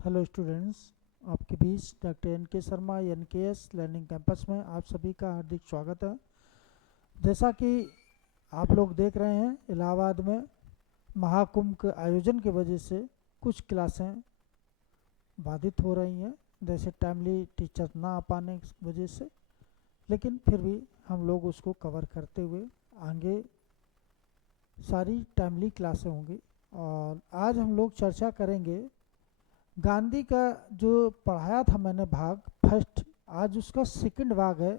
Hello students, आपके बीच doctor N के Sharma NKS learning campus में आप सभी का हार्दिक स्वागत है। जैसा कि आप लोग देख रहे हैं, इलाहाबाद में महाकुंभ के आयोजन की वजह से कुछ क्लासें बाधित हो रही हैं, जैसे टाइमली टीचर ना आ पाने की वजह से, लेकिन फिर भी हम लोग उसको कवर करते हुए आगे सारी टाइमली क्लासें होंगी। और आज हम लोग चर्चा करेंगे गांधी का जो पढ़ाया था मैंने भाग फर्स्ट, आज उसका सेकंड भाग है।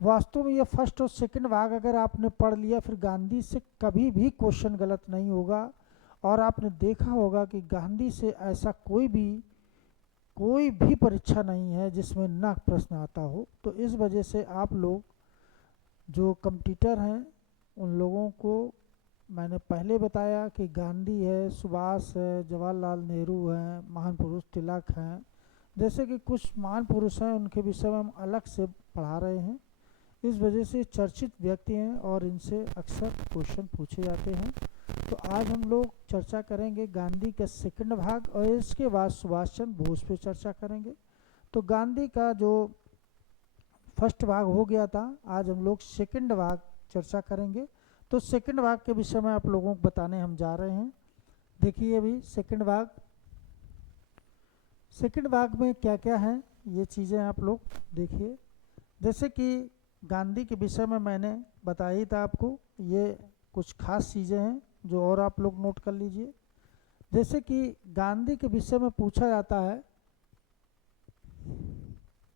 वास्तव में ये फर्स्ट और सेकंड भाग अगर आपने पढ़ लिया, फिर गांधी से कभी भी क्वेश्चन गलत नहीं होगा। और आपने देखा होगा कि गांधी से ऐसा कोई भी परीक्षा नहीं है जिसमें ना प्रश्न आता हो। तो इस वजह से आप लोग जो कंपटीटर हैं उन लोगों को मैंने पहले बताया कि गांधी है, सुभाष है, जवाहरलाल नेहरू हैं, महान पुरुष तिलक हैं, जैसे कि कुछ महान पुरुष हैं, उनके विषय में हम अलग से पढ़ा रहे हैं। इस वजह से चर्चित व्यक्ति हैं और इनसे अक्सर क्वेश्चन पूछे जाते हैं। तो आज हम लोग चर्चा करेंगे गांधी का सेकंड भाग, और इसके बाद सुभाष चंद्र बोस पे चर्चा करेंगे। तो गांधी का जो फर्स्ट भाग हो गया था, आज हम लोग सेकंड भाग चर्चा करेंगे। तो सेकंड भाग के विषय में आप लोगों को बताने हम जा रहे हैं। देखिए अभी सेकंड भाग में क्या क्या है ये चीज़ें आप लोग देखिए। जैसे कि गांधी के विषय में मैंने बताया था आपको, ये कुछ खास चीज़ें हैं जो और आप लोग नोट कर लीजिए। जैसे कि गांधी के विषय में पूछा जाता है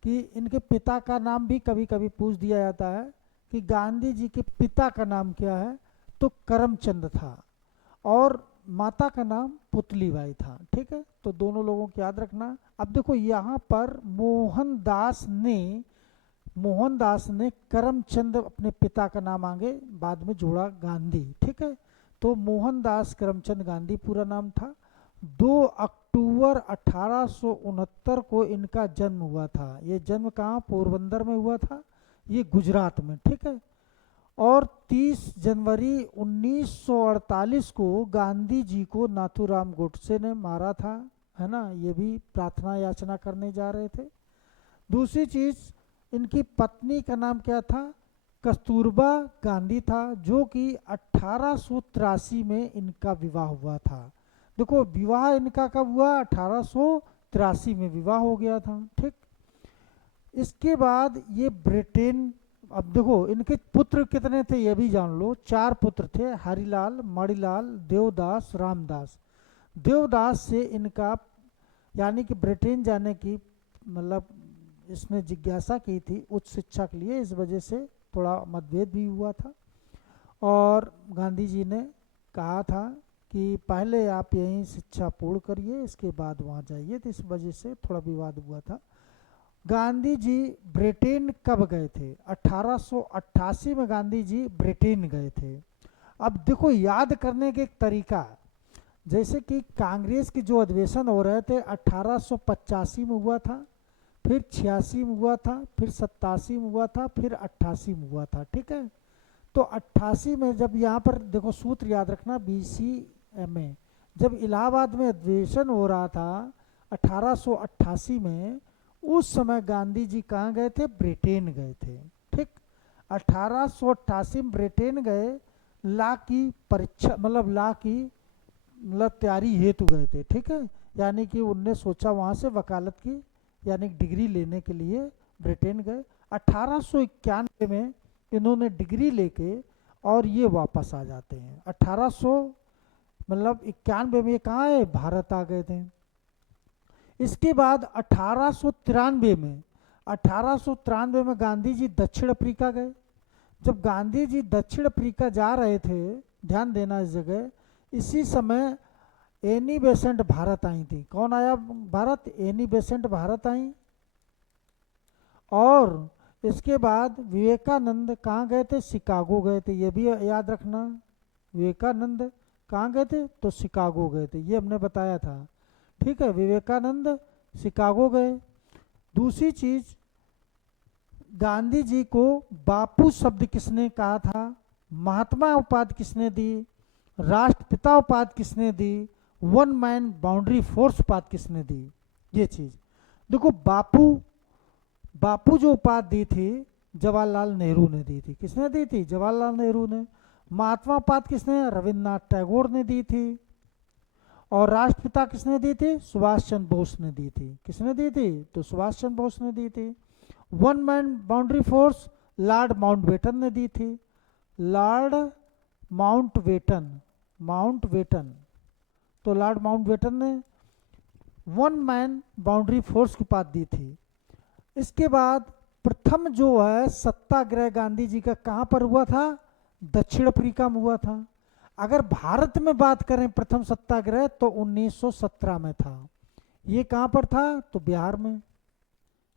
कि इनके पिता का नाम भी कभी कभी पूछ दिया जाता है कि गांधी जी के पिता का नाम क्या है, तो करमचंद था और माता का नाम पुतलीबाई था। ठीक है, तो दोनों लोगों को याद रखना। अब देखो यहाँ पर मोहनदास ने करमचंद अपने पिता का नाम आगे बाद में जोड़ा गांधी। ठीक है, तो मोहनदास करमचंद गांधी पूरा नाम था। 2 अक्टूबर 1869 को इनका जन्म हुआ था। ये जन्म कहाँ, पोरबंदर में हुआ था, ये गुजरात में। ठीक है, और 30 जनवरी 1948 को गांधी जी को नाथूराम गोडसे ने मारा था, है ना। ये भी प्रार्थना याचना करने जा रहे थे। दूसरी चीज, इनकी पत्नी का नाम क्या था, कस्तूरबा गांधी था, जो कि 1883 में इनका विवाह हुआ था। देखो विवाह इनका कब हुआ, 1883 में विवाह हो गया था। ठीक, इसके बाद ये ब्रिटेन, अब देखो इनके पुत्र कितने थे ये भी जान लो। 4 पुत्र थे, हरिलाल, मणिलाल, देवदास, रामदास। देवदास से इनका यानी कि ब्रिटेन जाने की मतलब इसने जिज्ञासा की थी उच्च शिक्षा के लिए, इस वजह से थोड़ा मतभेद भी हुआ था। और गांधी जी ने कहा था कि पहले आप यहीं शिक्षा पूर्ण करिए, इसके बाद वहाँ जाइए, तो इस वजह से थोड़ा विवाद हुआ था। गांधी जी ब्रिटेन कब गए थे, 1888 में गांधी जी ब्रिटेन गए थे। अब देखो याद करने के एक तरीका, जैसे कि कांग्रेस के जो अधिवेशन हो रहे थे 1885 में हुआ था, फिर 86 में हुआ था, फिर 87 में हुआ था, फिर 88 में हुआ था। ठीक है, तो 88 में जब यहाँ पर देखो सूत्र याद रखना, BCMA, जब इलाहाबाद में अधिवेशन हो रहा था 1888 में, उस समय गांधी जी कहाँ गए थे, ब्रिटेन गए थे। ठीक, 1888 में ब्रिटेन गए, ला की परीक्षा मतलब ला की मतलब तैयारी हेतु गए थे। ठीक है, यानी कि उनने सोचा वहाँ से वकालत की यानी डिग्री लेने के लिए ब्रिटेन गए। 1891 में इन्होंने डिग्री लेके और ये वापस आ जाते हैं। 1800 मतलब 91 में ये कहाँ है, भारत आ गए थे। इसके बाद 1893 में गांधी जी दक्षिण अफ्रीका गए। जब गांधी जी दक्षिण अफ्रीका जा रहे थे, ध्यान देना इस जगह, इसी समय एनी बेसेंट भारत आई थी। कौन आया भारत, एनी बेसेंट भारत आई। और इसके बाद विवेकानंद कहाँ गए थे, शिकागो गए थे। ये भी याद रखना, विवेकानंद कहाँ गए थे, तो शिकागो गए थे, ये हमने बताया था। ठीक है, विवेकानंद शिकागो गए। दूसरी चीज, गांधी जी को बापू शब्द किसने कहा था, महात्मा उपाधि किसने दी, राष्ट्रपिता उपाधि किसने दी, 1 मैन बाउंड्री फोर्स उपाधि किसने दी। ये चीज देखो, बापू जो उपाधि दी थी जवाहरलाल नेहरू ने दी थी। किसने दी थी? जवाहरलाल नेहरू ने। महात्मा उपाधि किसने? रविन्द्रनाथ टैगोर ने दी थी। और राष्ट्रपिता किसने दी थी? सुभाष चंद्र बोस ने दी थी। किसने दी थी? तो सुभाष चंद्र बोस ने दी थी। One man boundary force Lord Mountbatten ने दी थी। लॉर्ड माउंटबेटन, तो लॉर्ड माउंटबेटन ने वन मैन बाउंड्री फोर्स की उपाधि दी थी। इसके बाद प्रथम जो है सत्याग्रह गांधी जी का कहां पर हुआ था? दक्षिण अफ्रीका में हुआ था। अगर भारत में बात करें प्रथम सत्याग्रह तो 1917 में था। ये कहां पर था? तो बिहार में।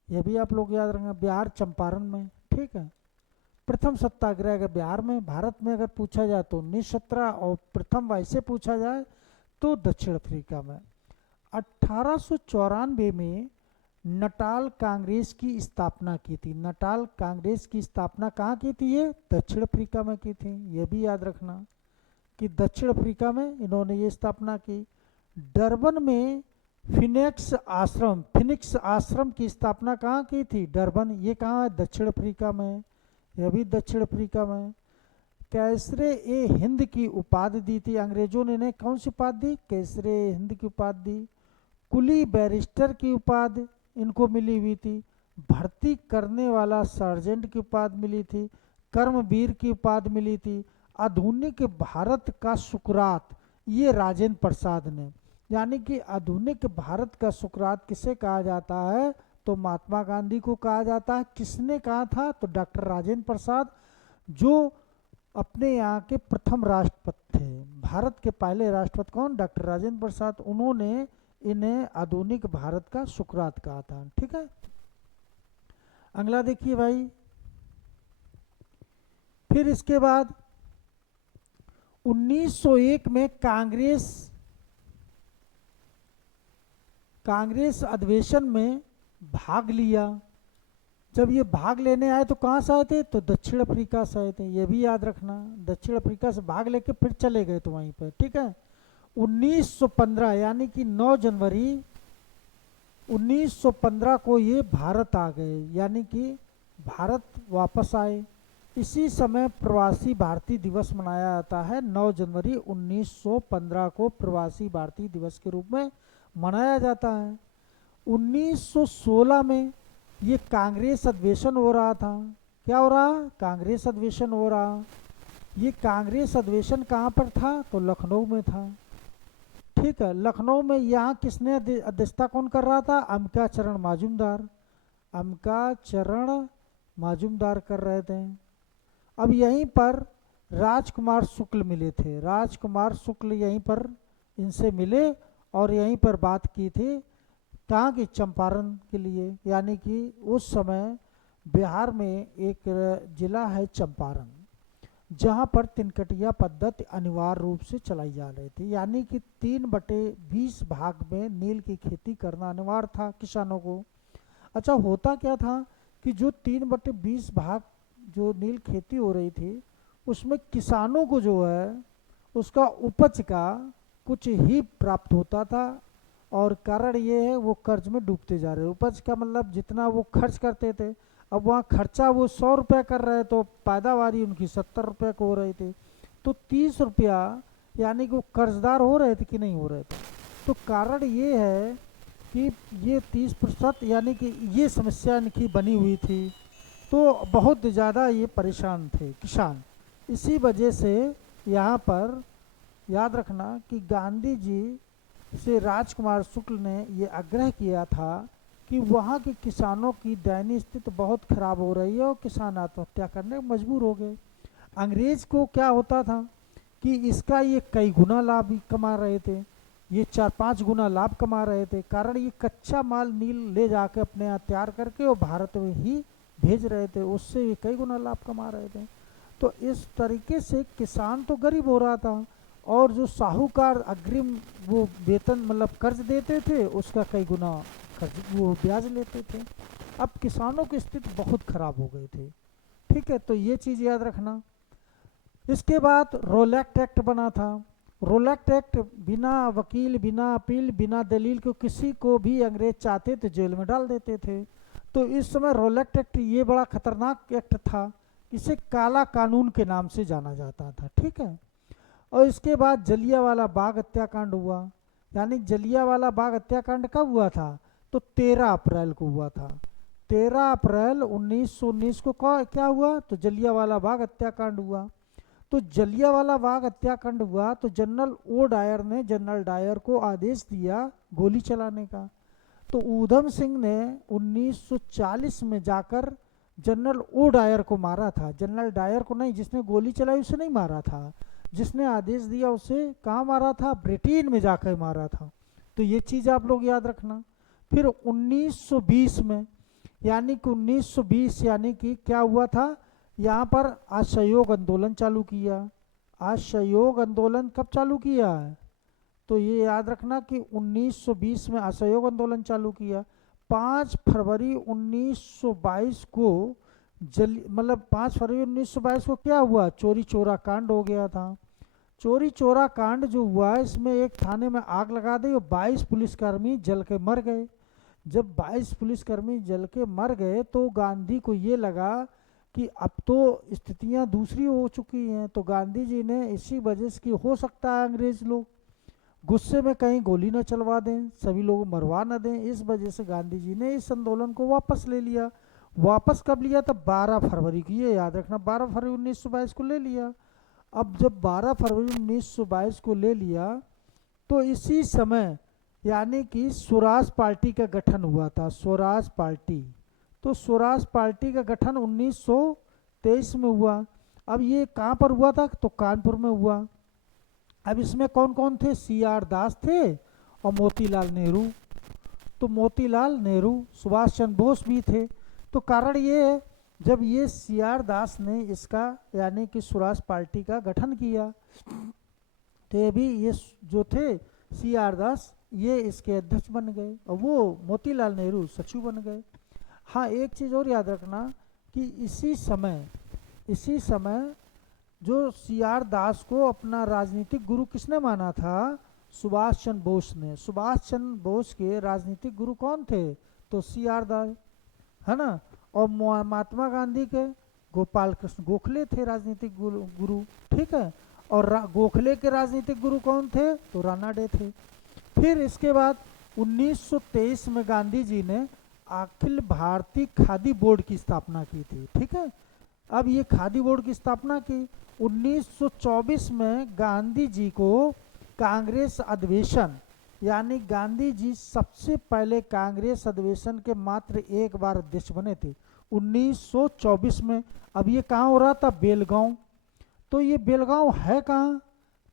यह भी आप लोग याद रखेंगे, बिहार चंपारण में। ठीक है, प्रथम सत्याग्रह अगर बिहार में, भारत में अगर पूछा जाए तो 1917, और प्रथम वैसे पूछा जाए तो दक्षिण अफ्रीका में। 1894 में नटाल कांग्रेस की स्थापना की थी। नटाल कांग्रेस की स्थापना कहाँ की थी? ये दक्षिण अफ्रीका में की थी। ये भी याद रखना कि दक्षिण अफ्रीका में इन्होंने ये स्थापना की। डरबन में फिनिक्स आश्रम की स्थापना कहाँ की थी? डरबन। ये कहाँ है? दक्षिण अफ्रीका में। यह भी दक्षिण अफ्रीका में। कैसरे ए हिंद की उपाधि दी थी अंग्रेजों ने इन्हें। कौन सी उपाधि दी? कैसरे ए हिंद की उपाधि दी। कुली बैरिस्टर की उपाधि इनको मिली हुई थी। भर्ती करने वाला सार्जेंट की उपाधि मिली थी। कर्मवीर की उपाधि मिली थी। आधुनिक भारत का सुकरात, ये राजेंद्र प्रसाद ने। यानी कि आधुनिक भारत का सुकरात किसे कहा जाता है? तो महात्मा गांधी को कहा जाता है। किसने कहा था? तो डॉक्टर राजेंद्र प्रसाद, जो अपने यहाँ के प्रथम राष्ट्रपति थे। भारत के पहले राष्ट्रपति कौन? डॉक्टर राजेंद्र प्रसाद। उन्होंने इन्हें आधुनिक भारत का सुकरात कहा था। ठीक है, अगला देखिए भाई। फिर इसके बाद 1901 में कांग्रेस अधिवेशन में भाग लिया। जब ये भाग लेने आए तो कहाँ से आए थे? तो दक्षिण अफ्रीका से आए थे। ये भी याद रखना, दक्षिण अफ्रीका से भाग लेके फिर चले गए तो वहीं पर। ठीक है, 1915 यानी कि 9 जनवरी 1915 को ये भारत आ गए, यानी कि भारत वापस आए। इसी समय प्रवासी भारतीय दिवस मनाया जाता है। 9 जनवरी 1915 को प्रवासी भारतीय दिवस के रूप में मनाया जाता है। 1916 में ये कांग्रेस अधिवेशन हो रहा था। क्या हो रहा? कांग्रेस अधिवेशन हो रहा। ये कांग्रेस अधिवेशन कहाँ पर था? तो लखनऊ में था। ठीक है, लखनऊ में। यहाँ किसने अध्यक्षता कौन कर रहा था? अम्बिका चरण माजुमदार कर रहे थे। अब यहीं पर राजकुमार शुक्ल मिले थे। राजकुमार शुक्ल यहीं पर इनसे मिले और यहीं पर बात की थी। कहाँ की? चंपारण के लिए। यानी कि उस समय बिहार में एक जिला है चंपारण, जहाँ पर तिनकटिया पद्धति अनिवार्य रूप से चलाई जा रही थी। यानी कि 3/20 भाग में नील की खेती करना अनिवार्य था किसानों को। अच्छा, होता क्या था कि जो 3/20 भाग जो नील खेती हो रही थी, उसमें किसानों को जो है उसका उपज का कुछ ही प्राप्त होता था। और कारण ये है वो कर्ज में डूबते जा रहे। उपज का मतलब जितना वो खर्च करते थे, अब वहाँ खर्चा वो 100 रुपया कर रहे तो पैदावारी उनकी 70 रुपये को हो रही थी। तो 30 रुपया, यानी कि वो कर्जदार हो रहे थे कि नहीं हो रहे थे। तो कारण ये है कि ये 30%, यानी कि ये समस्या इनकी बनी हुई थी। तो बहुत ज़्यादा ये परेशान थे किसान। इसी वजह से यहाँ पर याद रखना कि गांधी जी से राजकुमार शुक्ल ने ये आग्रह किया था कि वहाँ के किसानों की दयनीय स्थिति बहुत खराब हो रही है और किसान आत्महत्या करने मजबूर हो गए। अंग्रेज को क्या होता था कि इसका ये कई गुना लाभ कमा रहे थे। ये 4-5 गुना लाभ कमा रहे थे। कारण ये कच्चा माल नील ले जाके अपने यहाँ तैयार करके और भारत में ही भेज रहे थे, उससे ये कई गुना लाभ कमा रहे थे। तो इस तरीके से किसान तो गरीब हो रहा था और जो साहूकार अग्रिम वो वेतन मतलब कर्ज देते थे, उसका कई गुना कर्ज वो ब्याज लेते थे। अब किसानों की स्थिति बहुत खराब हो गई थी। ठीक है, तो ये चीज़ याद रखना। इसके बाद रोलैक्ट एक्ट बना था। रोलेट एक्ट बिना वकील, बिना अपील, बिना दलील को किसी को भी अंग्रेज चाहते तो जेल में डाल देते थे। तो इस समय रोलेट एक्ट ये बड़ा खतरनाक एक्ट था, इसे काला कानून के नाम से जाना जाता था, ठीक है। और इसके बाद जलियांवाला बाग हत्याकांड हुआ। यानी जलियांवाला बाग हत्याकांड कब हुआ था? तो 13 अप्रैल को हुआ था। 13 अप्रैल 1919 को क्या हुआ? तो जलियांवाला बाग हत्याकांड हुआ। तो जलियांवाला बाग हत्याकांड हुआ तो जनरल ओ डायर ने जनरल डायर को आदेश दिया गोली चलाने का। तो ऊधम सिंह ने 1940 में जाकर जनरल ओ डायर को मारा था। जनरल डायर को नहीं, जिसने गोली चलाई उसे नहीं मारा था, जिसने आदेश दिया उसे कहाँ मारा था? ब्रिटेन में जाकर मारा था। तो ये चीज़ आप लोग याद रखना। फिर 1920 में, यानी कि 1920 यानी कि क्या हुआ था? यहाँ पर असहयोग आंदोलन चालू किया। असहयोग आंदोलन कब चालू किया है? तो ये याद रखना कि 1920 में असहयोग आंदोलन चालू किया। 5 फरवरी 1922 को मतलब 5 फरवरी 1922 को क्या हुआ? चोरी चोरा कांड हो गया था। चोरी चोरा कांड जो हुआ, इसमें एक थाने में आग लगा दी और 22 पुलिसकर्मी जल के मर गए। जब 22 पुलिसकर्मी जल के मर गए तो गांधी को ये लगा कि अब तो स्थितियां दूसरी हो चुकी हैं। तो गांधी जी ने इसी वजह से कि हो सकता है अंग्रेज लोग गुस्से में कहीं गोली न चलवा दें, सभी लोग मरवा न दें, इस वजह से गांधी जी ने इस आंदोलन को वापस ले लिया। वापस कब लिया? तब 12 फरवरी की, ये याद रखना, 12 फरवरी 1922 को ले लिया। अब जब 12 फरवरी 1922 को ले लिया तो इसी समय यानी कि स्वराज पार्टी का गठन हुआ था। स्वराज पार्टी, तो स्वराज पार्टी का गठन 1923 में हुआ। अब ये कहाँ पर हुआ था? तो कानपुर में हुआ। अब इसमें कौन कौन थे? CR दास थे और मोतीलाल नेहरू। तो मोतीलाल नेहरू, सुभाष चंद्र बोस भी थे। तो कारण ये है, जब ये CR दास ने इसका यानी कि स्वराज पार्टी का गठन किया तो ये भी ये जो थे CR दास ये इसके अध्यक्ष बन गए और वो मोतीलाल नेहरू सचिव बन गए। हाँ, एक चीज़ और याद रखना कि इसी समय जो CR दास को अपना राजनीतिक गुरु किसने माना था? सुभाष चंद्र बोस ने। सुभाष चंद्र बोस के राजनीतिक गुरु कौन थे? तो CR दास, है ना। और महात्मा गांधी के गोपाल कृष्ण गोखले थे राजनीतिक गुरु, ठीक है। और गोखले के राजनीतिक गुरु कौन थे? तो रानाडे थे। फिर इसके बाद 1923 में गांधी जी ने अखिल भारतीय खादी बोर्ड की स्थापना की थी, ठीक है। अब ये खादी बोर्ड की स्थापना की 1924 में गांधी जी को कांग्रेस अधिवेशन, यानी गांधी जी सबसे पहले कांग्रेस अधिवेशन के मात्र एक बार अध्यक्ष बने थे 1924 में। अब ये कहाँ हो रहा था? बेलगांव। तो ये बेलगांव है कहाँ?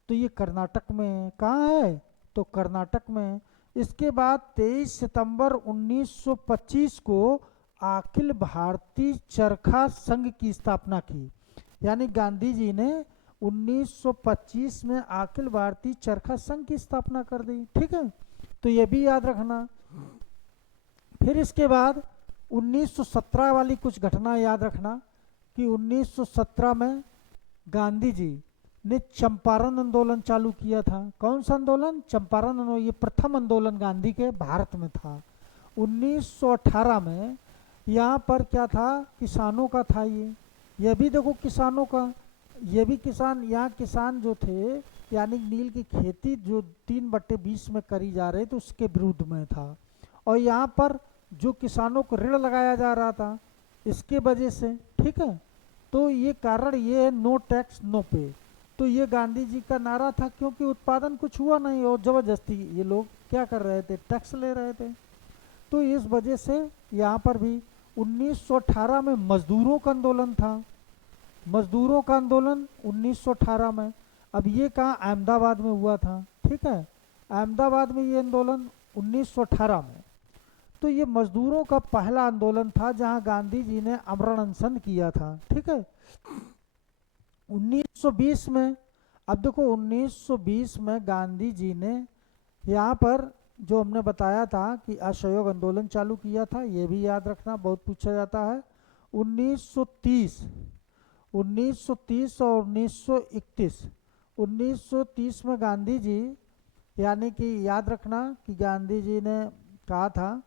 तो ये कर्नाटक में। कहाँ है? तो कर्नाटक में। इसके बाद 23 सितंबर 1925 को अखिल भारतीय चरखा संघ की स्थापना की। यानी गांधी जी ने 1925 में अखिल भारतीय चरखा संघ की स्थापना कर दी, ठीक है। तो ये भी याद रखना। फिर इसके बाद 1917 वाली कुछ घटना याद रखना कि 1917 में गांधी जी ने चंपारण आंदोलन चालू किया था। कौन सा आंदोलन? चंपारण आंदोलन। ये प्रथम आंदोलन गांधी के भारत में था। 1918 में यहाँ पर क्या था? किसानों का था। ये भी देखो किसानों का, ये भी किसान, यहाँ किसान जो थे यानी नील की खेती जो 3/20 में करी जा रही थी उसके विरुद्ध में था। और यहाँ पर जो किसानों को ऋण लगाया जा रहा था इसके वजह से, ठीक है। तो ये कारण ये है, नो टैक्स नो पे। तो ये गांधी जी का नारा था, क्योंकि उत्पादन कुछ हुआ नहीं और जबरदस्ती ये लोग क्या कर रहे थे? टैक्स ले रहे थे। तो इस वजह से यहाँ पर भी 1918 में मजदूरों का आंदोलन था। मजदूरों का आंदोलन 1918 में। अब ये कहाँ? अहमदाबाद में हुआ था, ठीक है। अहमदाबाद में ये आंदोलन 1918 में। तो ये मजदूरों का पहला आंदोलन था जहां गांधी जी ने आमरण अनशन किया था, ठीक है। 1920 में, अब देखो 1920 में गांधी जी ने यहाँ पर जो हमने बताया था कि असहयोग आंदोलन चालू किया था, ये भी याद रखना, बहुत पूछा जाता है। 1930 और 1931 1930 में गांधी जी, यानी कि याद रखना कि गांधी जी ने कहा था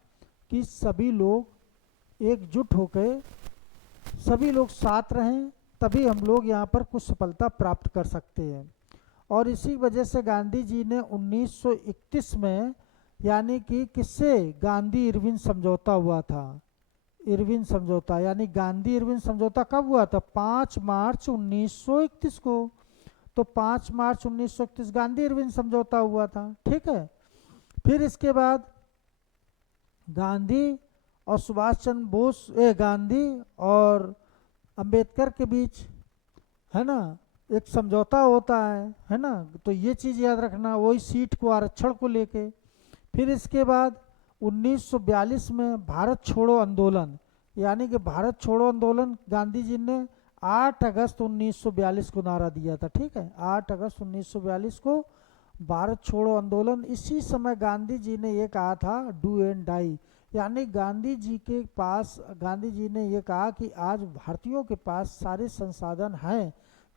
कि सभी लोग एकजुट होकर, सभी लोग साथ रहें, तभी हम लोग यहाँ पर कुछ सफलता प्राप्त कर सकते हैं। और इसी वजह से गांधी जी ने 1931 में, यानी कि किससे, गांधी इरविन समझौता हुआ था। इरविन समझौता, यानी गांधी इरविन समझौता कब हुआ था? 5 मार्च 1931 को। तो 5 मार्च 1931 गांधी इरविन समझौता हुआ था, ठीक है। फिर इसके बाद गांधी और सुभाष चंद्र बोस, गांधी और अंबेडकर के बीच, है ना, एक समझौता होता है ना। तो ये चीज़ याद रखना, वही सीट को, आरक्षण को लेके। फिर इसके बाद 1942 में भारत छोड़ो आंदोलन, यानी कि भारत छोड़ो आंदोलन गांधी जी ने 8 अगस्त 1942 को नारा दिया था, ठीक है। 8 अगस्त 1942 को भारत छोड़ो आंदोलन। इसी समय गांधी जी ने ये कहा था डू एंड डाई, यानी गांधी जी के पास, गांधी जी ने ये कहा कि आज भारतीयों के पास सारे संसाधन हैं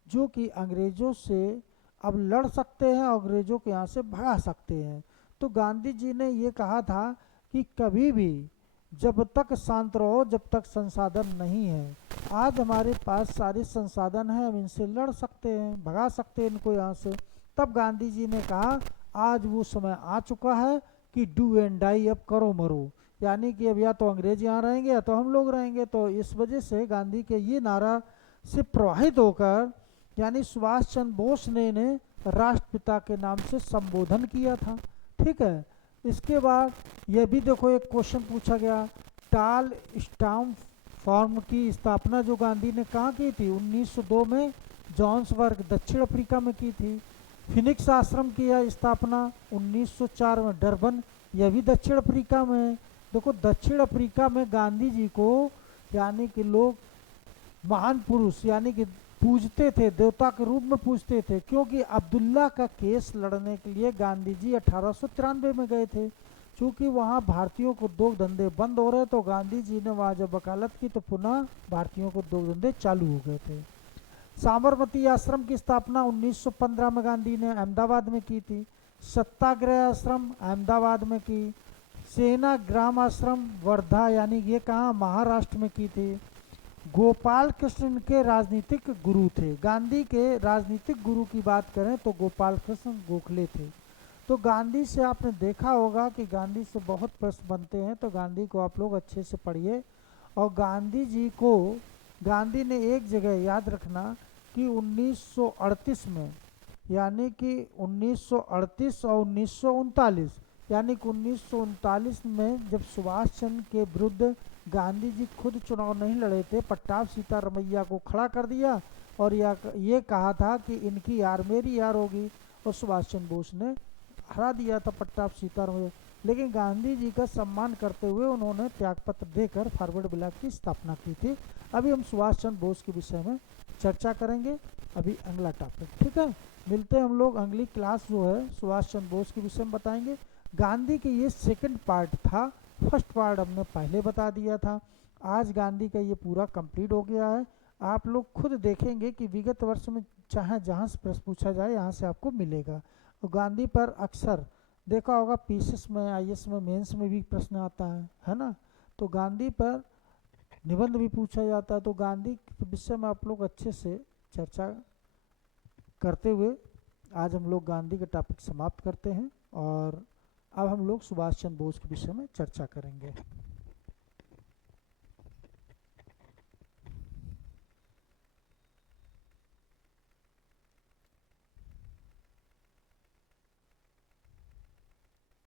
जो कि अंग्रेजों से अब लड़ सकते हैं, अंग्रेजों के यहाँ से भगा सकते हैं। तो गांधी जी ने ये कहा था कि कभी भी, जब तक शांत रहो, जब तक संसाधन नहीं है। आज हमारे पास सारे संसाधन हैं, हम इनसे लड़ सकते हैं, भगा सकते हैं इनको यहाँ से। तब गांधी जी ने कहा आज वो समय आ चुका है कि डू एंड डाई, अब करो मरो, यानी कि अब या तो अंग्रेज यहाँ रहेंगे या तो हम लोग रहेंगे। तो इस वजह से गांधी के ये नारा से प्रभावित होकर, यानी सुभाष चंद्र बोस ने इन्हें राष्ट्रपिता के नाम से संबोधन किया था, ठीक है। इसके बाद ये भी देखो, एक क्वेश्चन पूछा गया, टाल स्टाम्प फॉर्म की स्थापना जो गांधी ने कहाँ की थी? 1902 में जॉन्सबर्ग, दक्षिण अफ्रीका में की थी। फिनिक्स आश्रम की स्थापना 1904 में डरबन, यह भी दक्षिण अफ्रीका में। देखो दक्षिण अफ्रीका में गांधी जी को, यानी कि लोग महान पुरुष, यानी कि पूजते थे, देवता के रूप में पूजते थे, क्योंकि अब्दुल्ला का केस लड़ने के लिए गांधी जी 1893 में गए थे। क्योंकि वहाँ भारतीयों को उद्योग धंधे बंद हो रहे, तो गांधी जी ने वहाँ जब वकालत की तो पुनः भारतीयों को उद्योग धंधे चालू हो गए थे। साबरमती आश्रम की स्थापना 1915 में गांधी ने अहमदाबाद में की थी। सत्याग्रह आश्रम अहमदाबाद में की। सेना ग्राम आश्रम वर्धा, यानी ये कहाँ, महाराष्ट्र में की थी। गोपाल कृष्ण के राजनीतिक गुरु थे। गांधी के राजनीतिक गुरु की बात करें तो गोपाल कृष्ण गोखले थे। तो गांधी से आपने देखा होगा कि गांधी से बहुत प्रश्न बनते हैं, तो गांधी को आप लोग अच्छे से पढ़िए। और गांधी जी को, गांधी ने एक जगह याद रखना कि 1938 में, यानी कि 1938 और 1939, यानी कि 1939 में जब सुभाष चंद्र के विरुद्ध गांधी जी खुद चुनाव नहीं लड़े थे, पट्टाभ सीतारमैया को खड़ा कर दिया और ये कहा था कि इनकी यार मेरी यार होगी, और सुभाष चंद्र बोस ने हरा दिया था पट्टाभ सीतारमैया। लेकिन गांधी जी का सम्मान करते हुए उन्होंने त्यागपत्र देकर फॉरवर्ड ब्लॉक की स्थापना की थी। अभी हम सुभाष चंद्र बोस के विषय में चर्चा करेंगे, अभी अगला टॉपिक, ठीक है। मिलते हैं हम लोग, अगली क्लास जो है सुभाष चंद्र बोस के विषय में बताएंगे। गांधी के ये सेकंड पार्ट था, फर्स्ट पार्ट हमने पहले बता दिया था। आज गांधी का ये पूरा कंप्लीट हो गया है। आप लोग खुद देखेंगे कि विगत वर्ष में चाहे जहाँ से प्रश्न पूछा जाए यहाँ से आपको मिलेगा। और गांधी पर अक्सर देखा होगा पीसीएस में, आईएएस में, मेंस में भी प्रश्न आता है ना। तो गांधी पर निबंध भी पूछा जाता है। तो गांधी के विषय में आप लोग अच्छे से चर्चा करते हुए आज हम लोग गांधी का टॉपिक समाप्त करते हैं, और अब हम लोग सुभाष चंद्र बोस के विषय में चर्चा करेंगे।